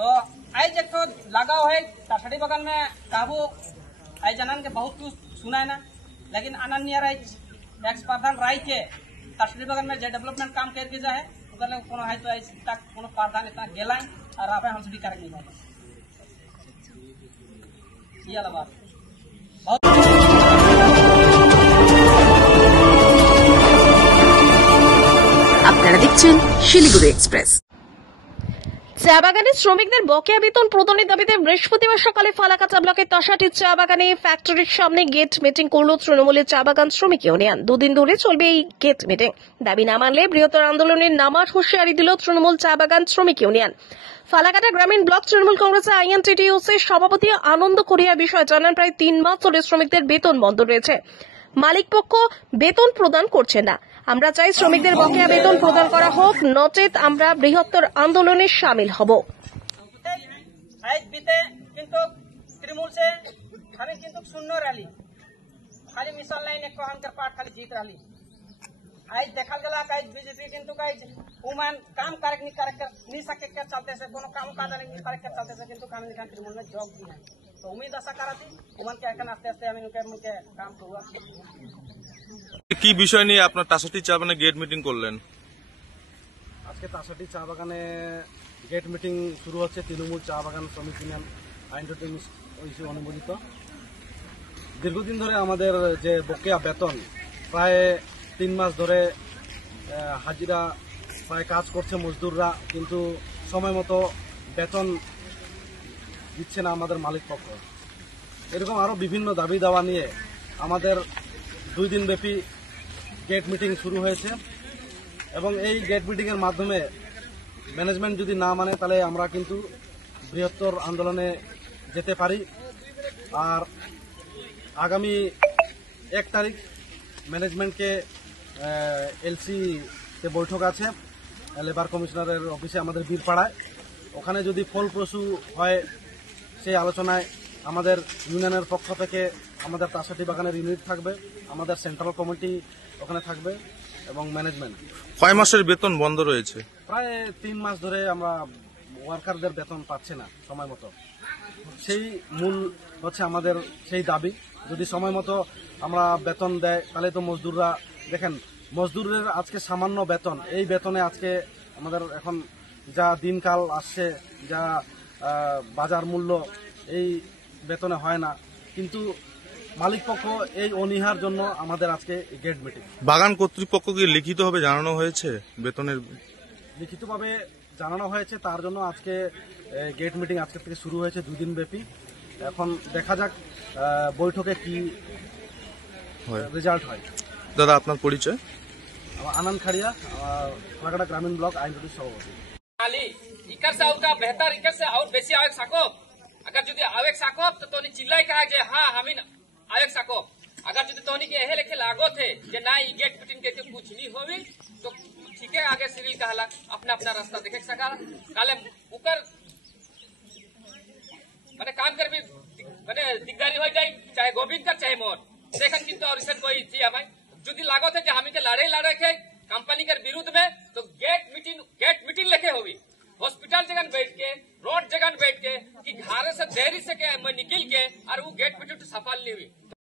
तो आज एक तो लगाव है तासड़ी बगान में काबू आज जानन के बहुत कुछ सुना है ना, लेकिन अनन्य राय एक्स प्रधान राय के तासड़ी बगान में जो डेवलपमेंट काम करके जाए उधर कोनो है तो आज तक कोनो प्रावधान इतना गेला और आप हम भी करेंगे ये बात। আপনারা দেখছেন শিলিগুড়ি এক্সপ্রেস। চা বাগানের শ্রমিকদের বকেয়া বেতন প্রদানের দাবিতে বৃহস্পতিবার সকালে ফালাকাটা ব্লকের তাসাটির চা বাগানে ফ্যাক্টরির সামনে গেট মিটিং করল তৃণমূলের চা বাগান শ্রমিক ইউনিয়ন। দুদিন ধরে চলবে এই গেট মিটিং। দাবি না মানলে বৃহত্তর আন্দোলনের নামার হুঁশিয়ারি দিল তৃণমূল চা বাগান শ্রমিক ইউনিয়ন। ফালাকাটা গ্রামীণ ব্লক তৃণমূল কংগ্রেসের আইএনটিটিইউসির সভাপতি আনন্দ করিয়া বিষয় জানান, প্রায় 3 মাস ধরে শ্রমিকদের বেতন বন্ধ রয়েছে। মালিক পক্ষ বেতন প্রদান করছে না। আমরা চাই শ্রমিকদের বকেয়া বেতন প্রদান করা হোক, নচেত আমরা বৃহত্তর আন্দোলনে শামিল হব। तृणमूल से खाली शून्य रैली खाली मिशन लाइन एक अंकर पार्ट खाली जीत रही आज देखा गला बीजेपी किंतु उमान काम करे नहीं सके के चलते से कोनो काम काज नहीं करे के चलते से किंतु काम निकाल तृणमूल में जॉब दी है तो उम्मीद आशा करा थी उमान के आस्ते आस्ते हम उनके काम हुआ। কি বিষয় নিয়ে আপনার তাসাটি চা বাগানে গেট মিটিং করলেন? আজকে তাসাটি চা বাগানে গেট মিটিং শুরু হচ্ছে তৃণমূল চা বাগান শ্রমিক ইউনিয়ন আইনটি অনুমোদিত। দীর্ঘদিন ধরে আমাদের যে বকেয়া বেতন প্রায় 3 মাস ধরে হাজিরা প্রায় কাজ করছে মজদুররা, কিন্তু সময় মতো বেতন দিচ্ছে না আমাদের মালিক পক্ষ। এরকম আরো বিভিন্ন দাবি দাওয়া নিয়ে আমাদের 2 দিন ব্যাপী গেট মিটিং শুরু হয়েছে এবং এই গেট মিটিং এর মাধ্যমে ম্যানেজমেন্ট যদি না মানে তাহলে আমরা কিন্তু বৃহত্তর আন্দোলনে যেতে পারি। আর আগামী 1 তারিখ ম্যানেজমেন্টকে এলসি তে বৈঠক আছে লেবার কমিশনারের অফিসে আমাদের বীরপাড়ায়। ওখানে যদি ফলপ্রসূ হয় সেই আলোচনায় আমাদের ইউনিয়নের পক্ষ থেকে আমাদের তাসাটি বাগানের ইউনিট থাকবে, আমাদের সেন্ট্রাল কমিটি ওখানে থাকবে এবং ম্যানেজমেন্ট। কয় মাসের বেতন বন্ধ রয়েছে? প্রায় 3 মাস ধরে আমরা ওয়ার্কারদের বেতন পাচ্ছি না সময় মতো। সেই মূল হচ্ছে আমাদের সেই দাবি, যদি সময় মতো আমরা বেতন দেয় তাহলে তো মজদুররা দেখেন মজদুরের আজকে সামান্য বেতন, এই বেতনে আজকে আমাদের এখন যা দিনকাল আসছে, যা বাজার মূল্য, এই বেতনে হয় না। কিন্তু মালিক পক্ষ এই অনীহার জন্য আমাদের আজকে গেট মিটিং। বাগান কর্তৃপক্ষকে লিখিতভাবে জানানো হয়েছে বেতনের? লিখিতভাবে জানানো হয়েছে, তার জন্য আজকে গেট মিটিং আজকে থেকে শুরু হয়েছে 2 দিন ব্যাপী। এখন দেখা যাক বৈঠকে কি রেজাল্ট হয়। দাদা আপনার পরিচয়? आनंद खड़िया फालाकाटा ग्रामीण ब्लॉक आईएनटी सभापति। इकर से और बेहतर इकर से और बेसी आवेक साको अगर जुदी आवेक साको तो तोनी चिल्लाई कहा जे हां हमिन आवेक साको अगर जुदी तोनी के एहे लेखे लागो थे जे ना ई गेट मीटिंग के कुछ नहीं होवी तो ठीक है आगे सिविल कहला अपना अपना रास्ता देखे सका काले उकर माने काम कर भी माने दिगदारी हो जाए चाहे गोविंद का चाहे मोर देखन किंतु और इसे कोई थी हमें जुदी लागो थे जे हमी के लड़े के कंपनी के विरुद्ध में तो गेट मीटिंग लेके होगी हॉस्पिटल जगह बैठ के रोड जगह बैठ के कि घर से देरी से के निकल के और वो गेट मीटिंग सफल नहीं हुई।